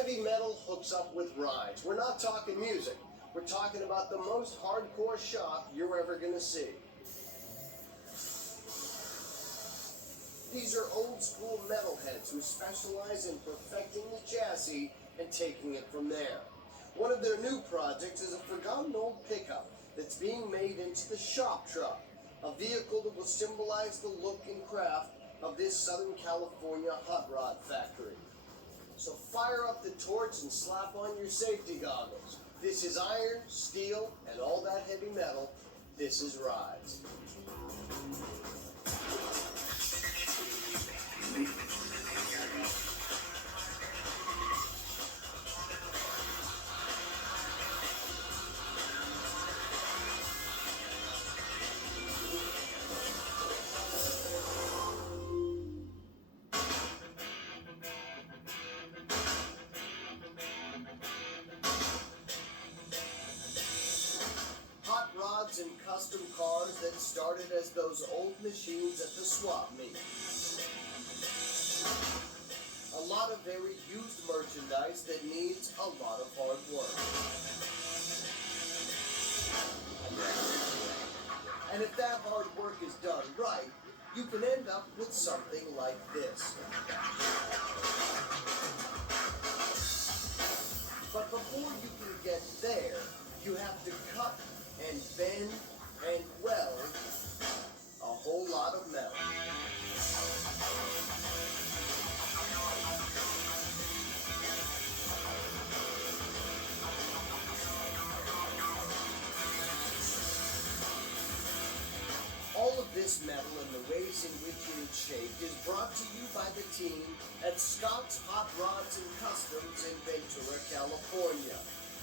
heavy metal hooks up with rides. We're not talking music. We're talking about the most hardcore shop you're ever going to see. These are old school metalheads who specialize in perfecting the chassis and taking it from there. One of their new projects is a forgotten old pickup that's being made into the shop truck, a vehicle that will symbolize the look and craft of this Southern California hot rod factory. So fire up the torch and slap on your safety goggles. This is iron, steel, and all that heavy metal. This is Rides. Hot rods and custom cars that started as those old machines at the swap meet. A lot of very used merchandise that needs a lot of hard work. And if that hard work is done right, you can end up with something like this. But before you can get there, you have to cut and bend and weld a whole lot of metal. All of this metal and the ways in which it is shaped is brought to you by the team at Scott's Hot Rods and Customs in Ventura, California.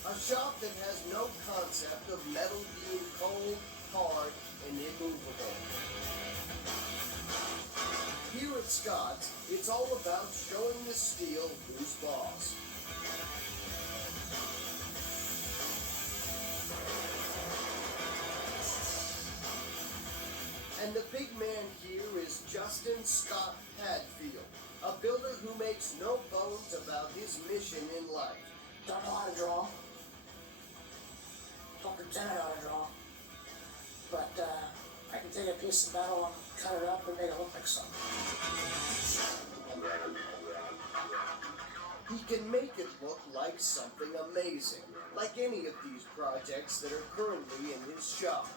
A shop that has no concept of metal being cold, hard, and immovable. Here at Scott's, it's all about showing the steel who's boss. And the big man here is Justin Scott Hadfield, a builder who makes no bones about his mission in life. Don't know how to draw. Don't pretend I know how to draw. But I can take a piece of metal and cut it up and make it look like something. He can make it look like something amazing, like any of these projects that are currently in his shop.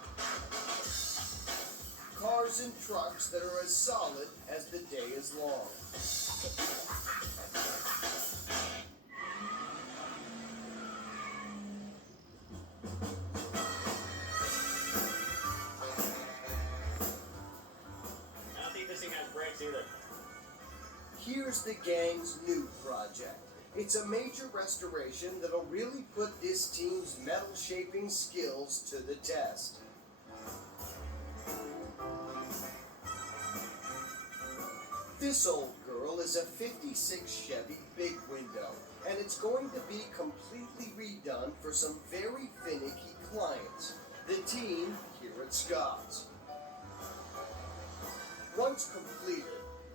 Cars and trucks that are as solid as the day is long. I don't think this thing has brakes either. Here's the gang's new project. It's a major restoration that'll really put this team's metal shaping skills to the test. This old girl is a 56 Chevy big window, and it's going to be completely redone for some very finicky clients, the team here at Scott's. Once completed,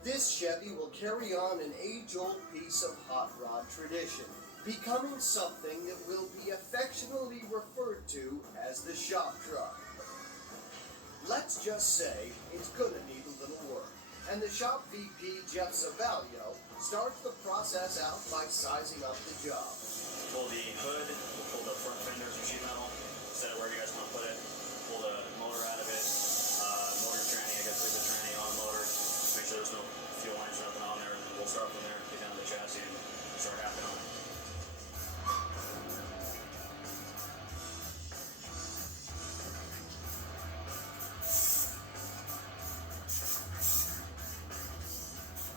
this Chevy will carry on an age-old piece of hot rod tradition, becoming something that will be affectionately referred to as the shop truck. Let's just say it's gonna need a little work. And the shop VP, Jeff Zavalio, starts the process out by sizing up the job. Pull the hood, pull the front fenders and sheet metal, set it wherever you guys want to put it, pull the motor out of it, motor tranny, I guess leave the tranny on the motor, make sure there's no fuel lines or nothing on there, and then we'll start from there, get down to the chassis and start hacking on it.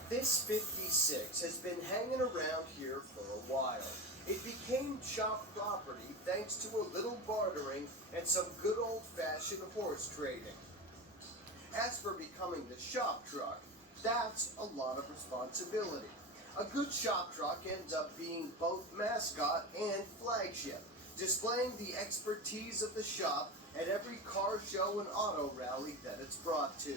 This 56 has been hanging around here for a while. It became shop property thanks to a little bartering and some good old-fashioned horse trading. As for becoming the shop truck, that's a lot of responsibility. A good shop truck ends up being both mascot and flagship, displaying the expertise of the shop at every car show and auto rally that it's brought to.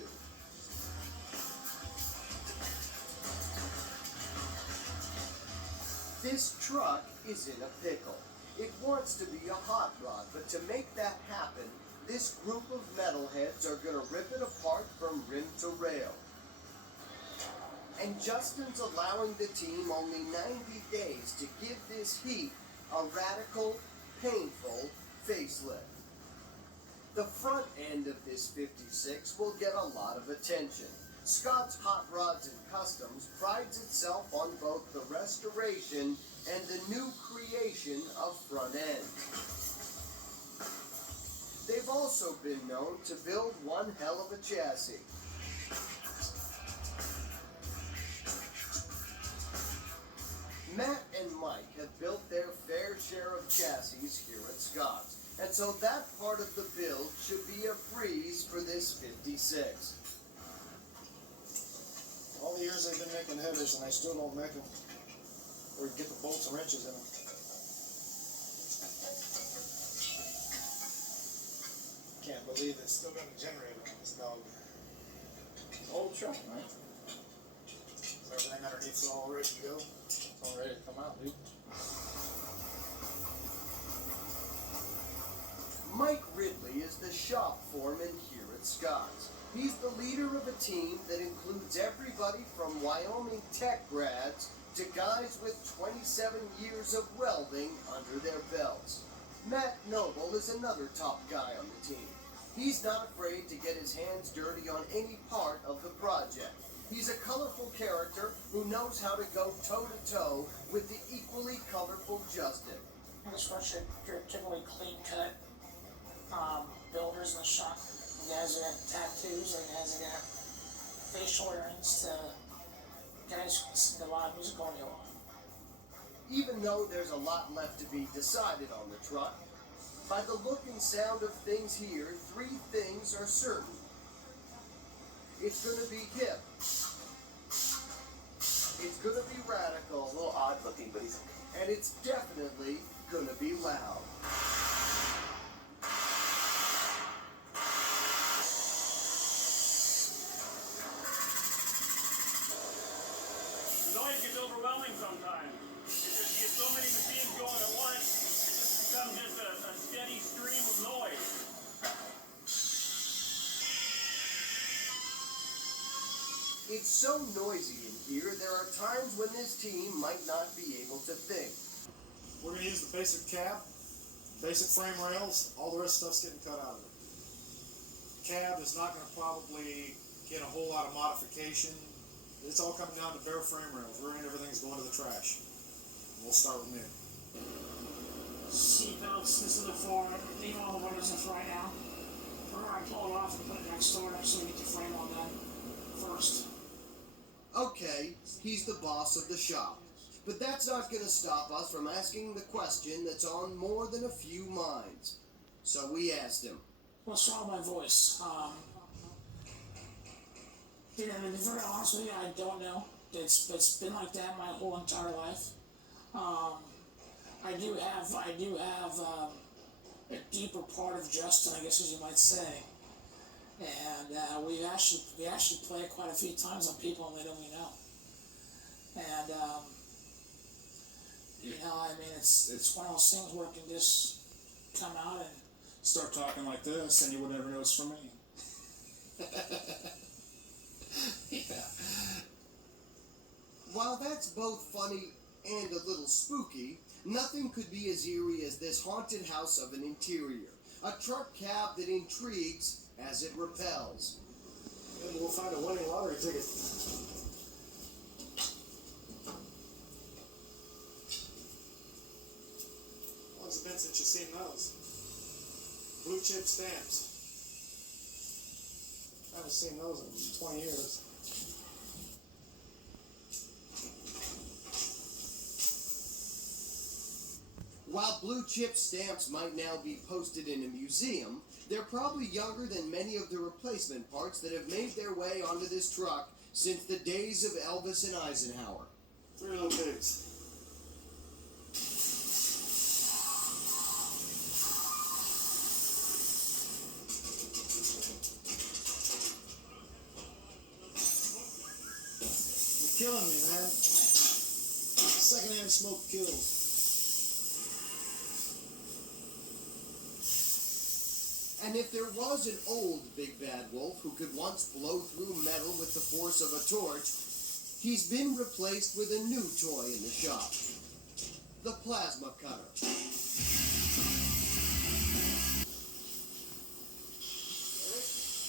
This truck is in a pickle. It wants to be a hot rod, but to make that happen, this group of metalheads are gonna rip it apart from rim to rail. And Justin's allowing the team only 90 days to give this heat a radical, painful facelift. The front end of this 56 will get a lot of attention. Scott's Hot Rods and Customs prides itself on both the restoration and the new creation of front end. They've also been known to build one hell of a chassis. Matt and Mike have built their fair share of chassis here at Scott's, and so that part of the build should be a breeze for this 56. All the years they've been making headers and they still don't make them or get the bolts and wrenches in them. Can't believe it's still got a generator on this dog. Old truck, man. So everything underneath's all ready to go. It's all ready to come out, dude. Mike Ridley is the shop foreman here at Scott's. He's the leader of a team that includes everybody from Wyoming tech grads to guys with 27 years of welding under their belts. Matt Noble is another top guy on the team. He's not afraid to get his hands dirty on any part of the project. He's a colorful character who knows how to go toe-to-toe with the equally colorful Justin. And this bunch of your typically clean-cut builders in the shop. The guys that have tattoos, the guys that got facial earrings, guys who listen to live music all day long. Even though there's a lot left to be decided on the truck, by the look and sound of things here, 3 things are certain. It's gonna be hip. It's gonna be radical. A little odd looking, but he's okay. And it's definitely gonna be loud. The noise gets overwhelming sometimes. You get so many machines going at once, it just becomes just a steady stream of noise. It's so noisy in here, there are times when this team might not be able to think. We're going to use the basic cab, basic frame rails, all the rest of stuff's getting cut out of it. Cab is not going to probably get a whole lot of modification. It's all coming down to bare frame rails. Everything's going to the trash. We'll start with new. Seat belts, this is the forward, leave all the motors in right now. We're gonna pull it off and put it next door so we get the frame all done first. Okay, he's the boss of the shop. But that's not gonna stop us from asking the question that's on more than a few minds. So we asked him. What's wrong with my voice? To be very honest with you, I don't know. It's been like that my whole entire life. I do have a deeper part of Justin, I guess as you might say. And we actually play it quite a few times on people and they don't even know. And I mean it's one of those things where it can just come out and Start talking like this, and you would never know it's from me. Yeah. While that's both funny and a little spooky, nothing could be as eerie as this haunted house of an interior. A truck cab that intrigues as it repels. Maybe we'll find a winning lottery ticket. How long's it been since you've seen those? Blue chip stamps. I haven't seen those in 20 years. While blue chip stamps might now be posted in a museum, they're probably younger than many of the replacement parts that have made their way onto this truck since the days of Elvis and Eisenhower. 3 little pigs. You're killing me, man. Secondhand smoke kills. And if there was an old big bad wolf who could once blow through metal with the force of a torch, he's been replaced with a new toy in the shop. The plasma cutter.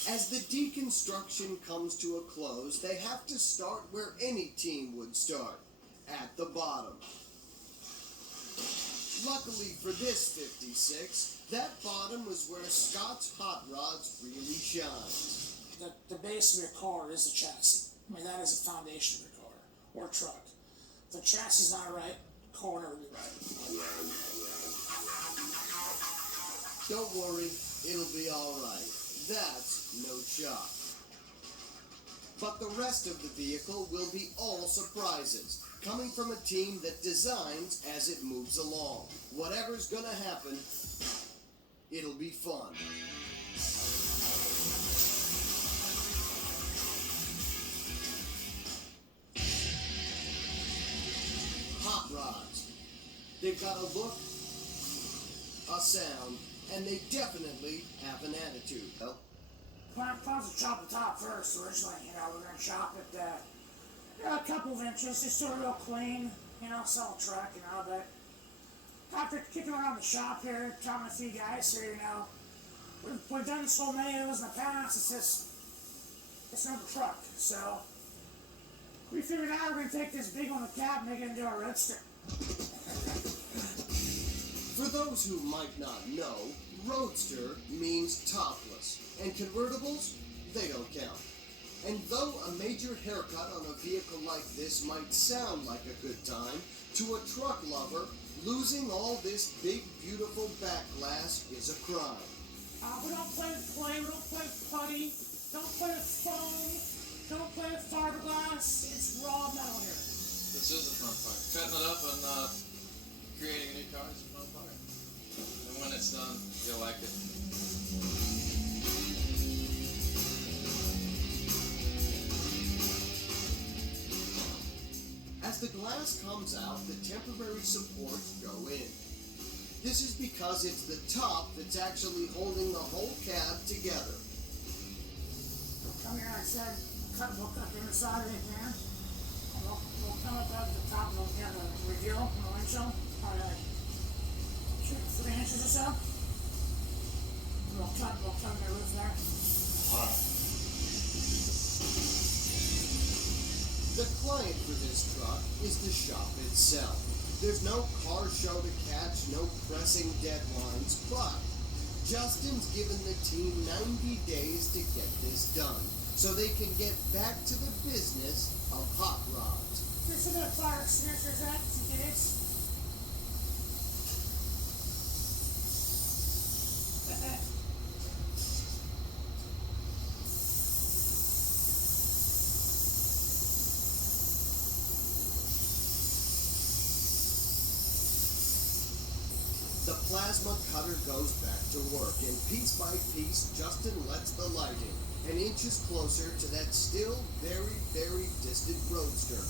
As the deconstruction comes to a close, they have to start where any team would start, at the bottom. Luckily for this 56, that bottom was where Scott's hot rods really shine. The base of your car is the chassis. I mean, that is the foundation of your car or truck. If the chassis is not right, the car will never be right. Don't worry, it'll be alright. That's no shock. But the rest of the vehicle will be all surprises, coming from a team that designs as it moves along. Whatever's gonna happen, it'll be fun. Hot rods. They've got a look, a sound, and they definitely have an attitude. Oh. Plan to chop the top first originally. We're going to chop it a couple of inches, just so real clean, sell a truck, but after kicking around the shop here, talking to a few guys here, we've done so many of those in the past, it's not a truck, so we figured out we're going to take this big one with cab and make it into a Roadster. For those who might not know, Roadster means topless, and convertibles, they don't count. And though a major haircut on a vehicle like this might sound like a good time, to a truck lover, losing all this big, beautiful back glass is a crime. We don't play with clay, we don't play with putty, don't play with foam, don't play with fiberglass, it's raw metal here. This is a fun part. Cutting it up and creating a new car is a fun part. And when it's done, you'll like it. As the glass comes out, the temporary supports go in. This is because it's the top that's actually holding the whole cab together. Come here, I said, we'll cut the inside of it, man. We'll come up at the top and we'll get a reveal on the windshield, probably like 3 inches or so. We'll cut the roof there. Alright. The client for this truck is the shop itself. There's no car show to catch, no pressing deadlines, but Justin's given the team 90 days to get this done, so they can get back to the business of hot rods. There's a bit of fire extinguishers at, just in case. The plasma cutter goes back to work, and piece by piece, Justin lets the light in, and inches closer to that still very, very distant Roadster.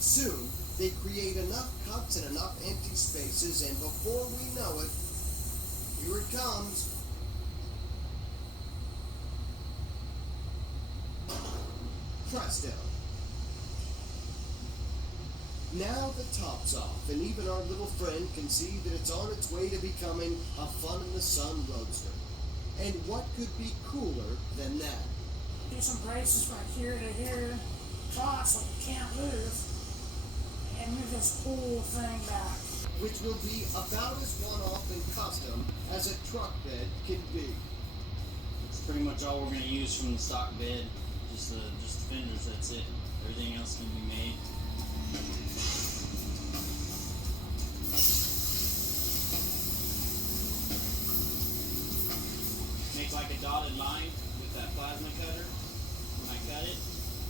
Soon, they create enough cuts and enough empty spaces, and before we know it, here it comes. Presto. Now the top's off, and even our little friend can see that it's on its way to becoming a fun-in-the-sun Roadster. And what could be cooler than that? Do some braces from here to here, toss like you can't move, and move this whole thing back. Which will be about as one-off and custom as a truck bed can be. It's pretty much all we're going to use from the stock bed, just the fenders, that's it. Everything else can be made. Make like a dotted line with that plasma cutter when I cut it,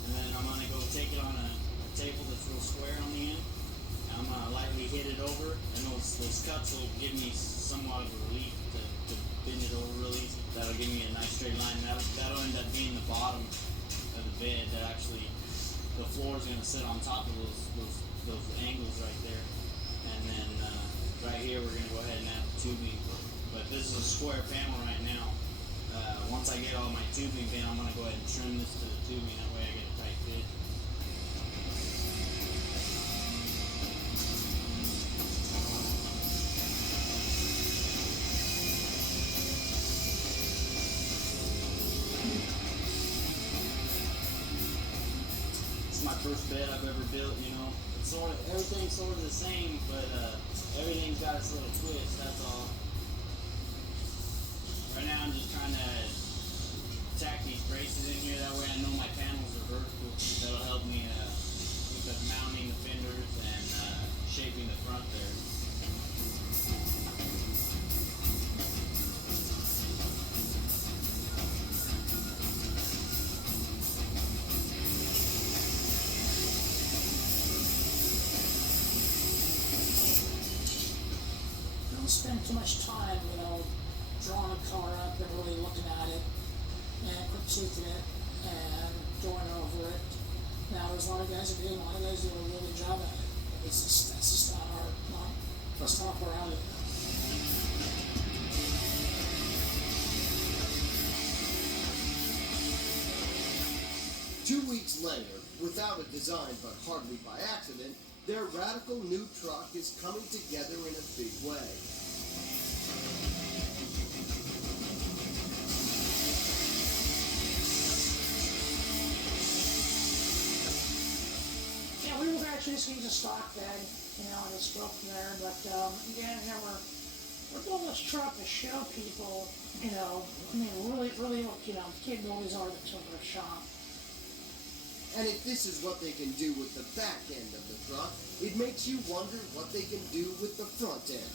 and then I'm going to go take it on a table that's real square on the end, and I'm going to lightly hit it over, and those cuts will give me somewhat of a relief to bend it over real easy. That'll give me a nice straight line, and that'll end up being the bottom of the bed that actually the floor is going to sit on top of those angles right there. And then right here we're going to go ahead and add the tubing. But this is a square panel right now. Once I get all my tubing in, I'm going to go ahead and trim this to the tubing. That way I get a tight fit. It's my first bed I've ever built, you know. It's everything's sort of the same, but everything's got its little twist, that's all. Right now I'm just trying to tack these braces in here, that way I know my panels are vertical. That'll help me with mounting the fenders and shaping the front there. Don't spend too much time, drawing a car up and really looking at it and critiquing it and going over it. Now, there's a lot of guys that do, a lot of guys do a really good job at it. That's just not that's not where I live. 2 weeks later, without a design but hardly by accident, their radical new truck is coming together in a big way. Yeah, we were actually just using a stock bed, and it's broke from there, but we're building this truck to show people, really what, capabilities are that took our shop. And if this is what they can do with the back end of the truck, it makes you wonder what they can do with the front end.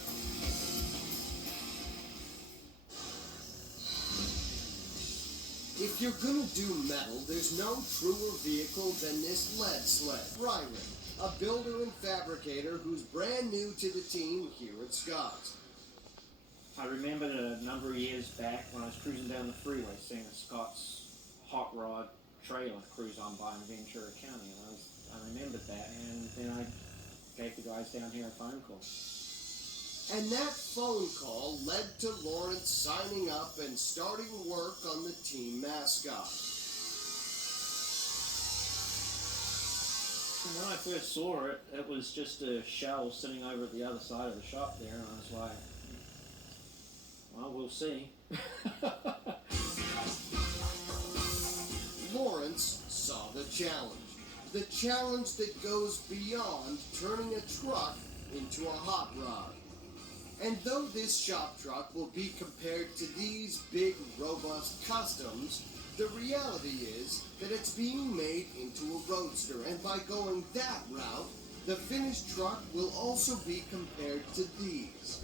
If you're gonna do metal, there's no truer vehicle than this lead sled. Ryron, a builder and fabricator who's brand new to the team here at Scott's. I remembered a number of years back when I was cruising down the freeway, seeing a Scott's hot rod trailer cruise on by in Ventura County, and I remembered that, and then I gave the guys down here a phone call. And that phone call led to Lawrence signing up and starting work on the team mascot. When I first saw it, it was just a shell sitting over at the other side of the shop there, and I was like, well, we'll see. Lawrence saw the challenge that goes beyond turning a truck into a hot rod. And though this shop truck will be compared to these big, robust customs, the reality is that it's being made into a Roadster, and by going that route, the finished truck will also be compared to these.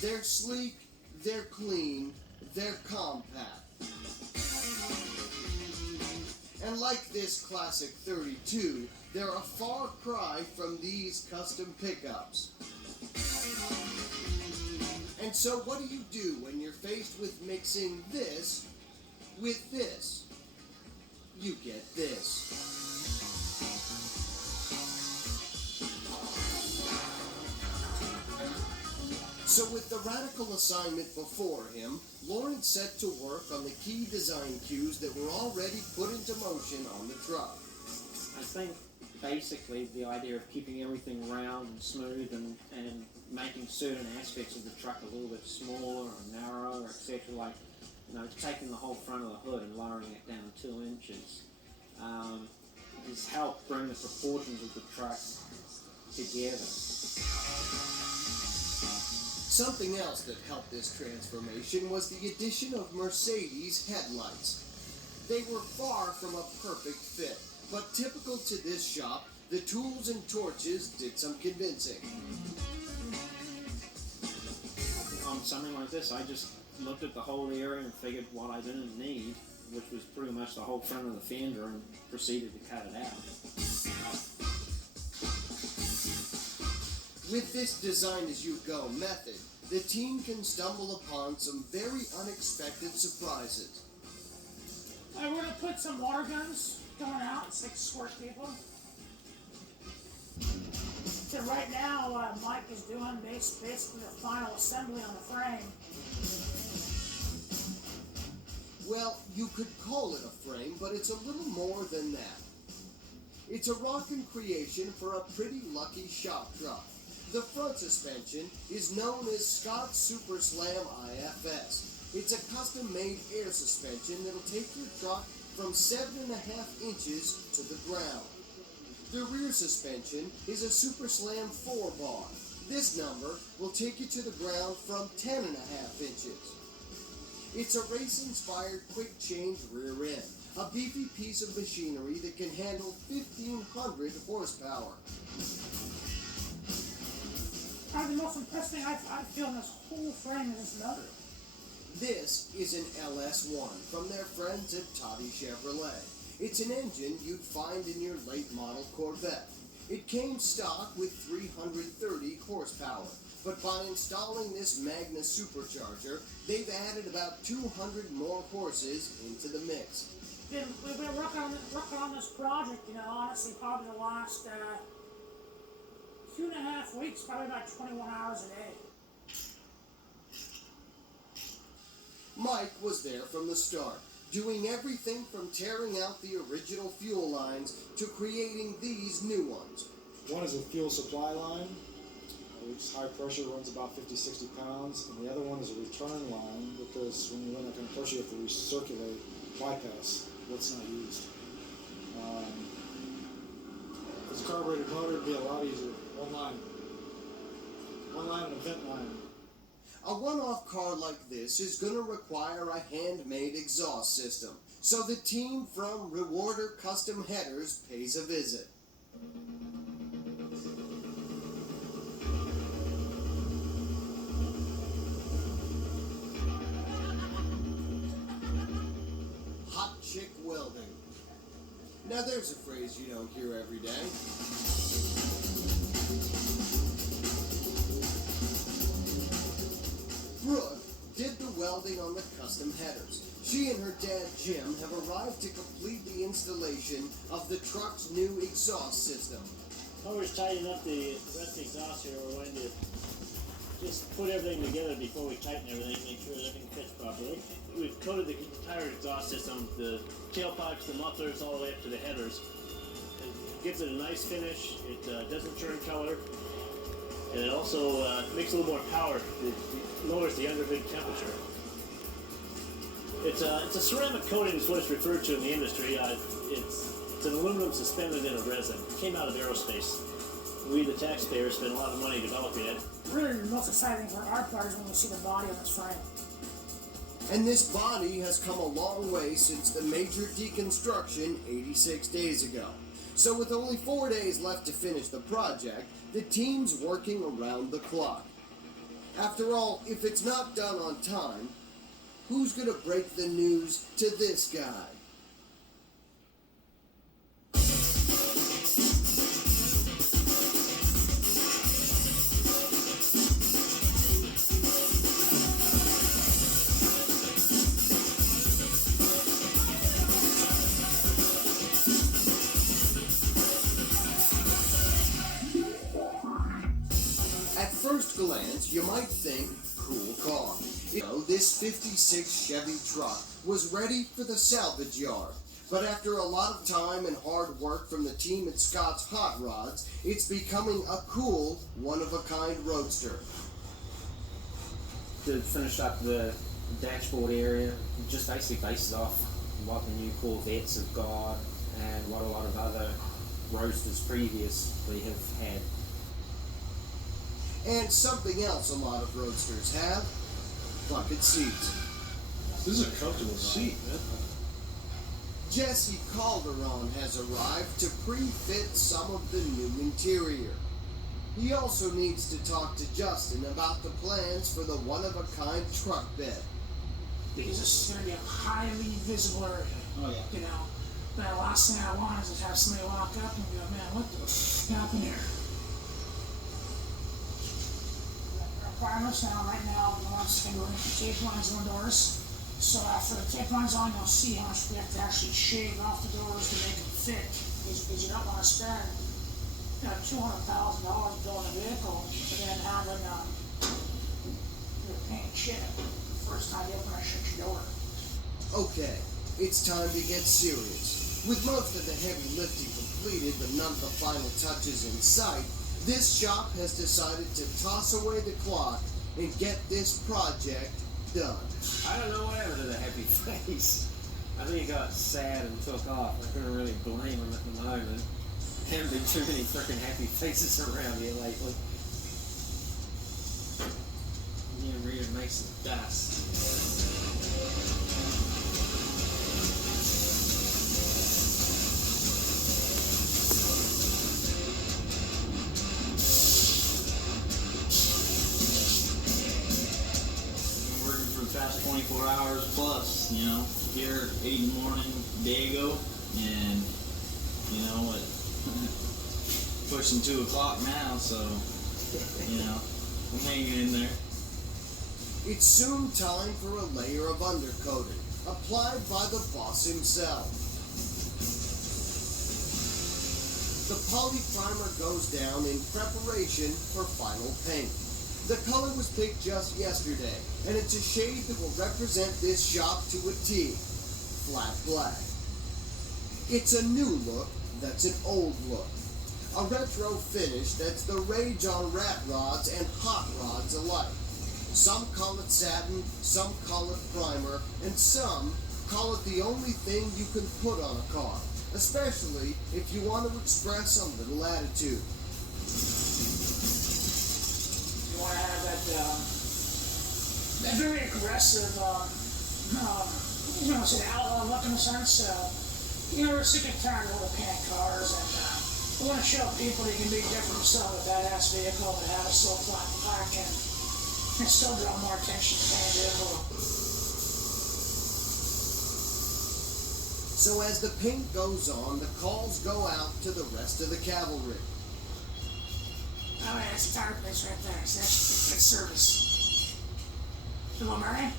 They're sleek, they're clean, they're compact. And like this classic 32, they're a far cry from these custom pickups. And so what do you do when you're faced with mixing this with this? You get this. So with the radical assignment before him, Lawrence set to work on the key design cues that were already put into motion on the truck. I think basically the idea of keeping everything round and smooth and making certain aspects of the truck a little bit smaller or narrower, etc., like taking the whole front of the hood and lowering it down 2 inches, has helped bring the proportions of the truck together. Something else that helped this transformation was the addition of Mercedes headlights. They were far from a perfect fit, but typical to this shop, the tools and torches did some convincing. On something like this, I just looked at the whole area and figured what I didn't need, which was pretty much the whole front of the fender, and proceeded to cut it out. With this design-as-you-go method, the team can stumble upon some very unexpected surprises. We're gonna put some water guns going out. It's like squirt people. So right now, what Mike is doing basically the final assembly on the frame. Well, you could call it a frame, but it's a little more than that. It's a rockin' creation for a pretty lucky shop truck. The front suspension is known as Scott's Super Slam IFS. It's a custom-made air suspension that'll take your truck from 7.5 inches to the ground. The rear suspension is a Super Slam 4-bar. This number will take you to the ground from 10.5 inches. It's a race-inspired quick-change rear end, a beefy piece of machinery that can handle 1,500 horsepower. Probably the most impressive thing I feel in this whole frame is this motor. This is an LS1 from their friends at Toddy Chevrolet. It's an engine you'd find in your late model Corvette. It came stock with 330 horsepower, but by installing this Magna supercharger, they've added about 200 more horses into the mix. We've been working on this project, honestly, probably the last 2.5 weeks, probably about 21 hours a day. Mike was there from the start, doing everything from tearing out the original fuel lines to creating these new ones. One is a fuel supply line, which high pressure runs about 50-60 pounds, and the other one is a return line because when you run that kind of pressure, you have to recirculate, bypass what's not used. If it's a carbureted motor, it'd be a lot easier. One line and a vent line. A one-off car like this is going to require a handmade exhaust system, so the team from Rewarder Custom Headers pays a visit. Hot chick welding. Now there's a phrase you don't hear every day. Brooke did the welding on the custom headers. She and her dad Jim have arrived to complete the installation of the truck's new exhaust system. While we're tightening up the rest of the exhaust here, we're going to just put everything together before we tighten everything, make sure everything fits properly. We've coated the entire exhaust system, the tailpipes, the mufflers, all the way up to the headers. It gives it a nice finish. It doesn't turn color. And it also makes a little more power. It lowers the underhood temperature. It's a ceramic coating is what it's referred to in the industry. It's an aluminum suspended in a resin. It came out of aerospace. We, the taxpayers, spent a lot of money developing it. Really, the most exciting for our part is when we see the body on this frame. And this body has come a long way since the major deconstruction 86 days ago. So with only 4 days left to finish the project, the team's working around the clock. After all, if it's not done on time, who's gonna break the news to this guy? At first glance, you might think, cool car. This 56 Chevy truck was ready for the salvage yard. But after a lot of time and hard work from the team at Scott's Hot Rods, it's becoming a cool, one-of-a-kind roadster. To finish up the dashboard area, just basically based off what the new Corvettes have got and what a lot of other Roadsters previously have had. And something else a lot of roadsters have, bucket seats. This is a comfortable seat, man. Jesse Calderon has arrived to pre-fit some of the new interior. He also needs to talk to Justin about the plans for the one-of-a-kind truck bed. Because this is going to be a highly visible area. Oh, yeah. The last thing I want is to have somebody walk up and go, man, what the f*** happened here? requirements now. Right now, the ones can go into tape lines on doors. So after the tape line's on, you'll see how much we have to actually shave off the doors to make them fit. Because you don't want to spend, $200,000 building a vehicle, but then having your paint chip first time you open or shut your door. Okay, it's time to get serious. With most of the heavy lifting completed but none of the final touches in sight, this shop has decided to toss away the clock and get this project done. I don't know what happened to the happy face. I think he got sad and took off. I couldn't really blame him at the moment. There haven't been too many freaking happy faces around here lately. Yeah, Rita makes some dust. Past 24 hours plus, here 8 in the morning, a day ago, and what, pushing 2 o'clock now, so, I'm hanging in there. It's soon time for a layer of undercoating, applied by the boss himself. The poly primer goes down in preparation for final paint. The color was picked just yesterday, and it's a shade that will represent this shop to a T, flat black. It's a new look that's an old look. A retro finish that's the rage on rat rods and hot rods alike. Some call it satin, some call it primer, and some call it the only thing you can put on a car, especially if you want to express a little attitude. You want to have that very aggressive, say outlaw look in a sense. We're sick and tired of old paint cars, and we want to show people that you can be different, sell a badass vehicle that have a slow flat pack and still draw more attention to paint vehicle. So as the paint goes on, the calls go out to the rest of the cavalry. Oh yeah, it's a tire place right there. So that's good service. You want Mary?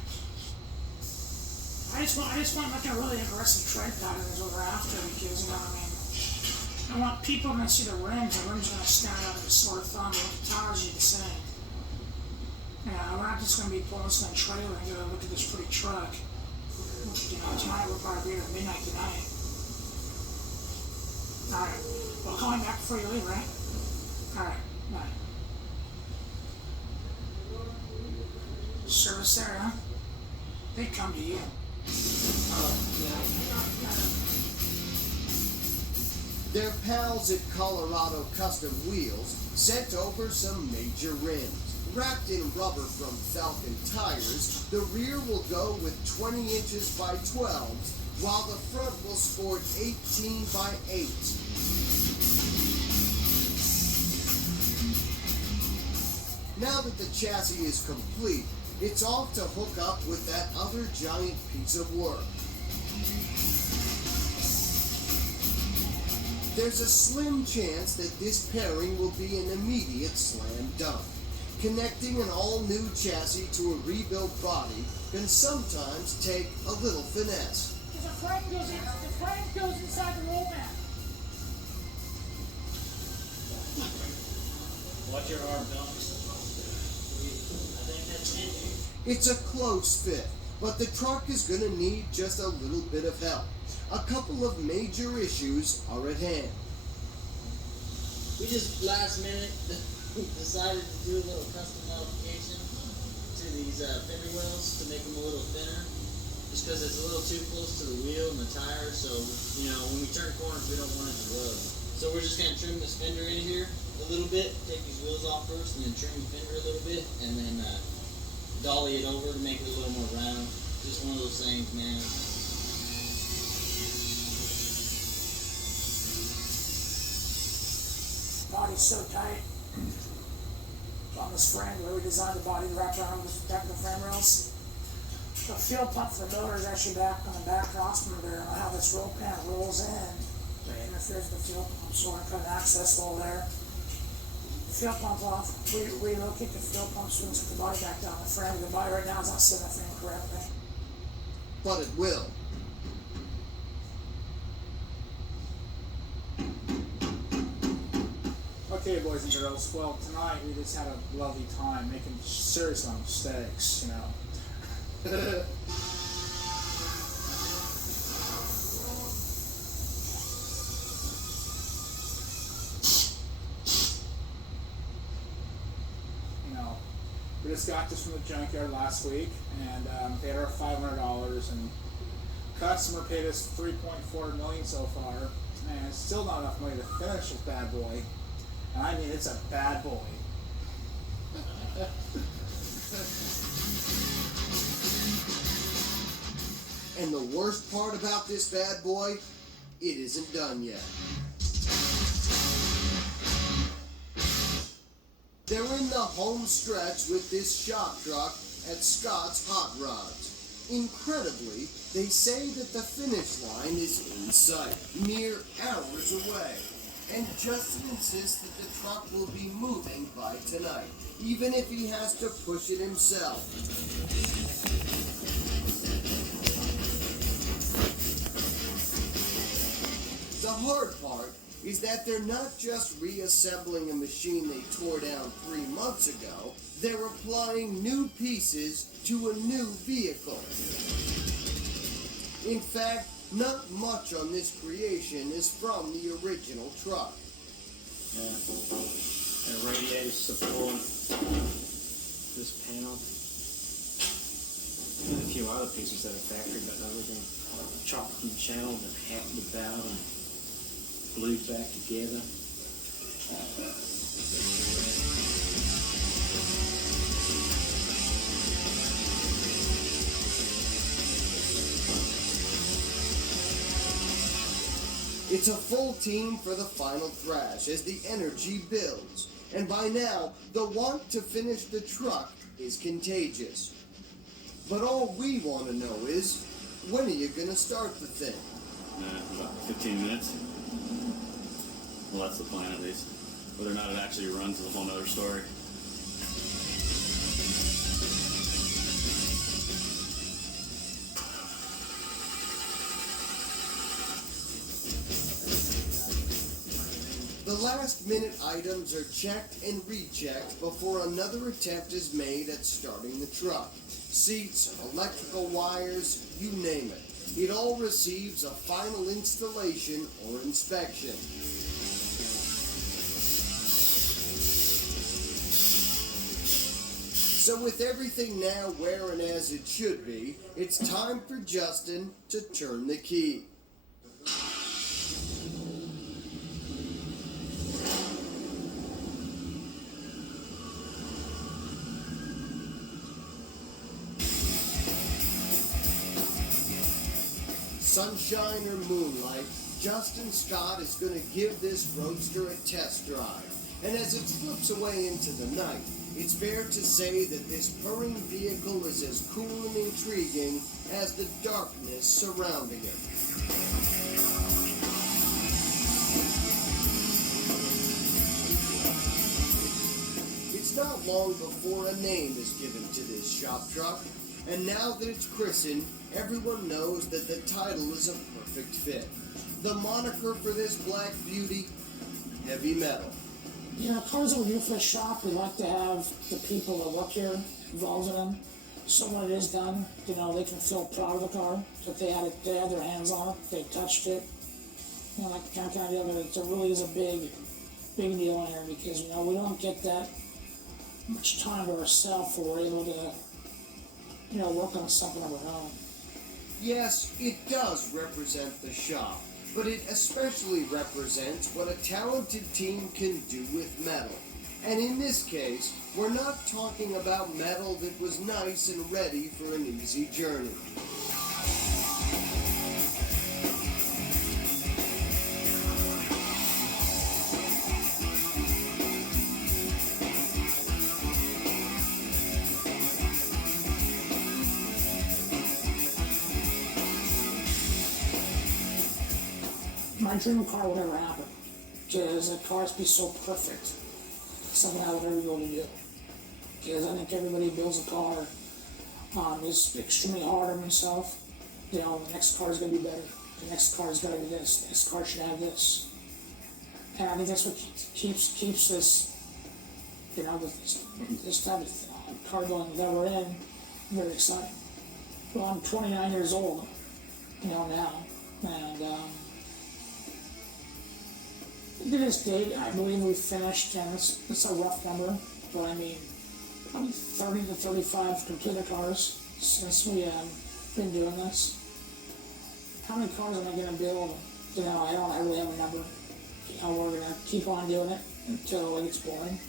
I just want like a really aggressive tread pattern is what we're after, because I want people when they see the rims are gonna stand out of the sore thumb, but the tires are the same. We're not just gonna be pulling this in a trailer and go look at this pretty truck. Tonight we'll probably be here at midnight tonight. Alright. Well, call me back before you leave, right? Alright. Bye. Service there, huh? They come to you. Their pals at Colorado Custom Wheels sent over some major rims. Wrapped in rubber from Falcon tires, the rear will go with 20 inches by 12s, while the front will sport 18 by 8. Now that the chassis is complete, it's off to hook up with that other giant piece of work. There's a slim chance that this pairing will be an immediate slam dunk. Connecting an all-new chassis to a rebuilt body can sometimes take a little finesse. The frame goes inside the roll mat. Watch your arm, Bill. I think that's it. It's a close fit, but the truck is going to need just a little bit of help. A couple of major issues are at hand. We just last minute decided to do a little custom modification to these fender wells to make them a little thinner, just because it's a little too close to the wheel and the tire. So when we turn corners, we don't want it to rub. So we're just gonna trim this fender in here a little bit, take these wheels off first, and then trim the fender a little bit, and then dolly it over to make it a little more round. Just one of those things, man. Body's so tight on this frame, the way we designed the body to wrap around the back of the frame rails. The fuel pump for the motor is actually back on the back crossbar there, and how this roll pan rolls in, it interferes with the fuel pump, so we're going to put an access hole there fuel pump off, relocate the fuel pump so we can put the body back down the frame. The body right now is not sitting in the frame correctly. But it will. Okay, boys and girls, well, tonight we just had a lovely time making serious mistakes, you know. You know, we just got this from the junkyard last week and paid our $500, and customer paid us $3.4 million so far, and it's still not enough money to finish this bad boy. And I mean, it's a bad boy. And the worst part about this bad boy, it isn't done yet. They're in the home stretch with this shop truck at Scott's Hot Rods. Incredibly, they say that the finish line is in sight, mere hours away. And Justin insists that the truck will be moving by tonight, even if he has to push it himself. The hard part is that they're not just reassembling a machine they tore down 3 months ago, they're applying new pieces to a new vehicle. In fact, not much on this creation is from the original truck. Yeah. And radiator support, this panel, and a few other pieces that are factory, but everything chopped and channeled and hacked about and glued back together. It's a full team for the final thrash as the energy builds. And by now, the want to finish the truck is contagious. But all we want to know is, when are you going to start the thing? About 15 minutes. Well, that's the plan at least. Whether or not it actually runs is a whole nother story. The last minute items are checked and rechecked before another attempt is made at starting the truck. Seats, electrical wires, you name it. It all receives a final installation or inspection. So with everything now where and as it should be, it's time for Justin to turn the key. Sunshine or moonlight, Justin Scott is going to give this Roadster a test drive. And as it slips away into the night, it's fair to say that this purring vehicle is as cool and intriguing as the darkness surrounding it. It's not long before a name is given to this shop truck, and now that it's christened, everyone knows that the title is a perfect fit. The moniker for this black beauty, Heavy Metal. You know, cars that we do for the shop, we like to have the people that work here involved in them. So when it is done, you know, they can feel proud of the car. That they had their hands on it, they touched it. You know, like the kind of deal, but it really is a big deal in here because, you know, we don't get that much time to ourselves where we're able to, you know, work on something of our own. Yes, it does represent the shop, but it especially represents what a talented team can do with metal. And in this case, we're not talking about metal that was nice and ready for an easy journey. My dream car would never happen because the cars be so perfect. something I would never be able to do. Because I think everybody builds a car is extremely hard on themselves. You know, the next car is going to be better. The next car is going to be this. The next car should have this. And I think that's what keeps this, you know, this type of car going that we're in very exciting. Well, I'm 29 years old, you know, now, and to this date, I believe we finished, and it's a rough number, but I mean, probably 30 to 35 completed cars since we been doing this. How many cars am I going to build? You know, I don't really have a number. You know, we're going to keep on doing it until it gets boring.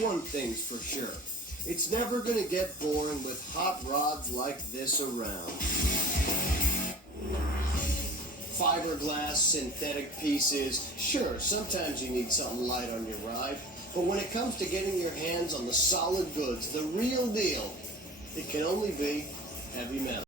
One thing's for sure. It's never going to get boring with hot rods like this around. Fiberglass, synthetic pieces. Sure, sometimes you need something light on your ride. But when it comes to getting your hands on the solid goods, the real deal, it can only be heavy metal.